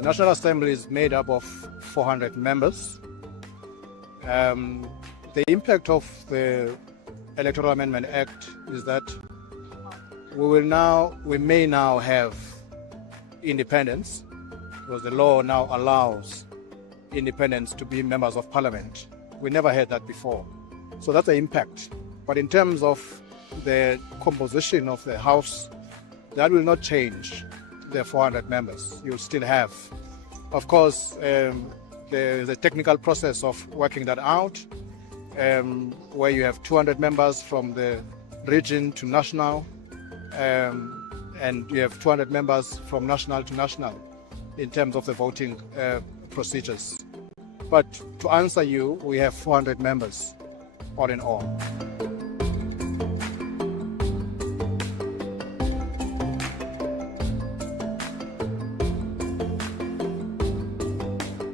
The National Assembly is made up of 400 members. The impact of the Electoral Amendment Act is that we may now have independents, because the law now allows independents to be members of parliament. We never had that before. So that's the impact. But in terms of the composition of the House, that will not change the 400 members. You'll still have. Of course, there's a technical process of working that out, where you have 200 members from the region to national, and you have 200 members from national to national in terms of the voting procedures. But to answer you, we have 400 members all in all.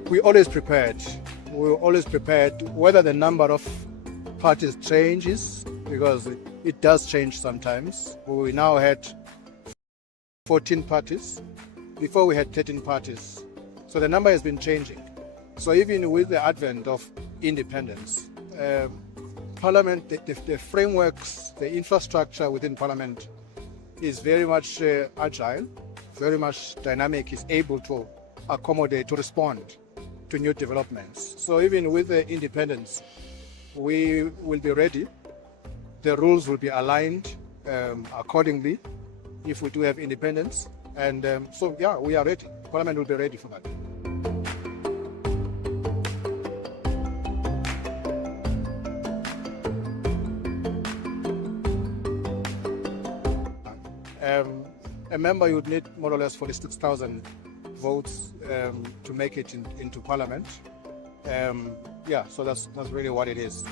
We're always prepared. We're always prepared whether the number of parties changes, because it does change sometimes. We now had 14 parties. Before we had 13 parties. So the number has been changing. So even with the advent of independence, Parliament, the frameworks, the infrastructure within Parliament is very much agile, very much dynamic, is able to accommodate, to respond to new developments. So even with the independence, we will be ready. The rules will be aligned accordingly if we do have independence. And so, yeah, we are ready. Parliament will be ready for that. A member would need more or less 46,000 votes to make it into Parliament. Yeah, so that's really what it is.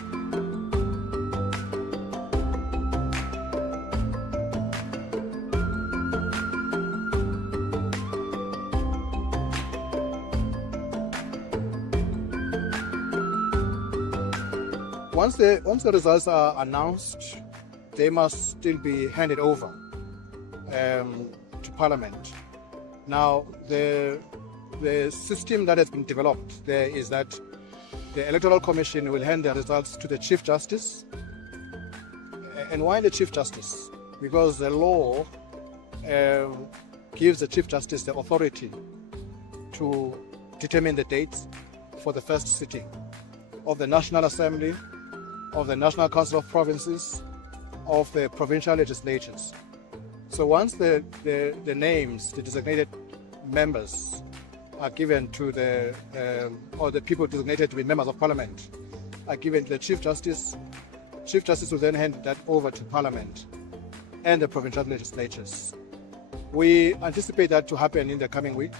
Once the results are announced, they must still be handed over to Parliament. Now, the system that has been developed there is that the Electoral Commission will hand the results to the Chief Justice. And why the Chief Justice? Because the law gives the Chief Justice the authority to determine the dates for the first sitting of the National Assembly, of the National Council of Provinces, of the provincial legislatures. So once the names, the designated members are given to or the people designated to be members of Parliament are given to the Chief Justice, Chief Justice will then hand that over to Parliament and the provincial legislatures. We anticipate that to happen in the coming week,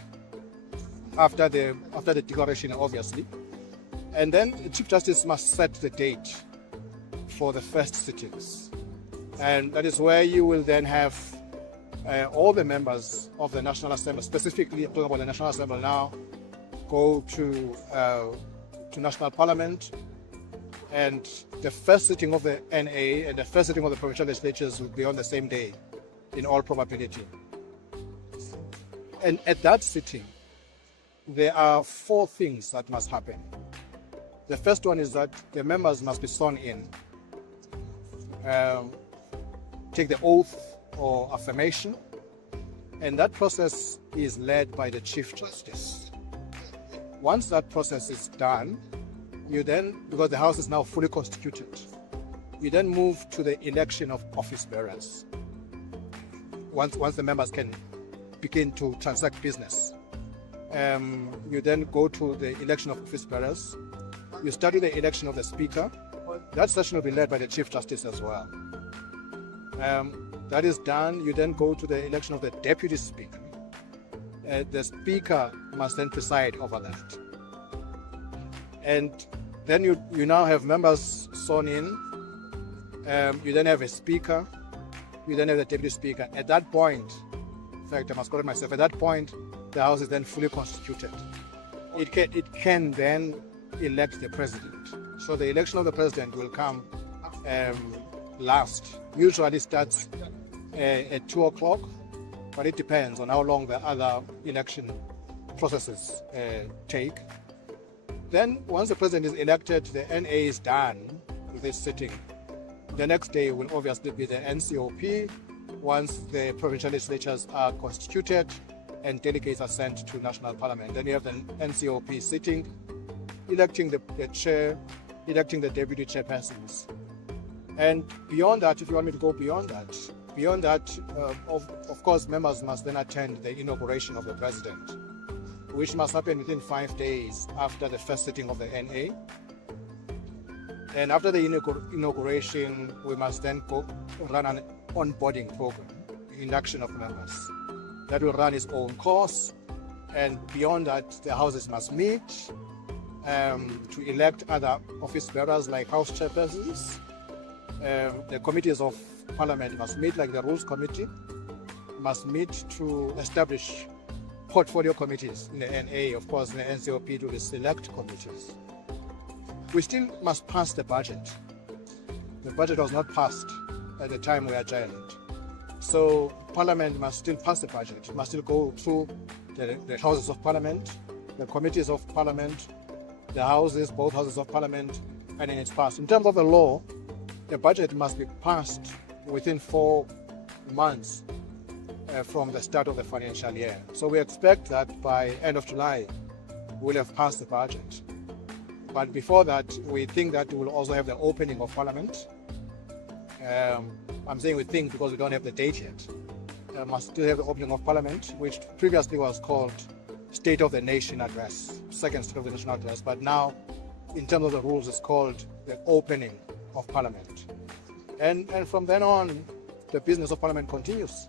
after the declaration, obviously. And then the Chief Justice must set the date for the first sittings. And that is where you will then have all the members of the National Assembly, specifically I'm talking about the National Assembly now, go to National Parliament, and the first sitting of the NA and the first sitting of the provincial legislatures will be on the same day, in all probability. And at that sitting, there are 4 things that must happen. The first one is that the members must be sworn in, take the oath or affirmation, and that process is led by the Chief Justice. Once that process is done, you then, because the House is now fully constituted, you then move to the election of office bearers. Once the members can begin to transact business, you then go to the election of office bearers. You study the election of the Speaker. That session will be led by the Chief Justice as well. That is done, you then go to the election of the Deputy Speaker. The Speaker must then preside over that. And then you now have members sworn in. You then have a Speaker. You then have the Deputy Speaker. At that point, in fact, I must correct myself, at that point, the House is then fully constituted. It can then elect the President. So the election of the President will come last. Usually starts at 2 o'clock, but it depends on how long the other election processes take. Then once the president is elected, the NA is done with this sitting. The next day will obviously be the NCOP once the provincial legislatures are constituted and delegates are sent to national parliament. Then you have the NCOP sitting, electing the chair, electing the deputy chairpersons. And beyond that, if you want me to go beyond that, of course, members must then attend the inauguration of the president, which must happen within 5 days after the first sitting of the NA. And after the inauguration, we must then run an onboarding program, induction of members. That will run its own course. And beyond that, the houses must meet to elect other office bearers like house chairpersons. The committees of parliament must meet, like the rules committee, must meet to establish portfolio committees in the NA, of course, in the NCOP to the select committees. We still must pass the budget. The budget was not passed at the time we adjourned. So Parliament must still pass the budget. It must still go through the houses of Parliament, the committees of Parliament, the houses, both houses of Parliament, and then it's passed. In terms of the law, the budget must be passed within 4 months from the start of the financial year. So we expect that by end of July, we'll have passed the budget. But before that, we think that we'll also have the opening of Parliament. I'm saying we think because we don't have the date yet. Must still have the opening of Parliament, which previously was called State of the Nation Address, second State of the Nation Address. But now, in terms of the rules, it's called the opening of Parliament. And from then on, the business of Parliament continues.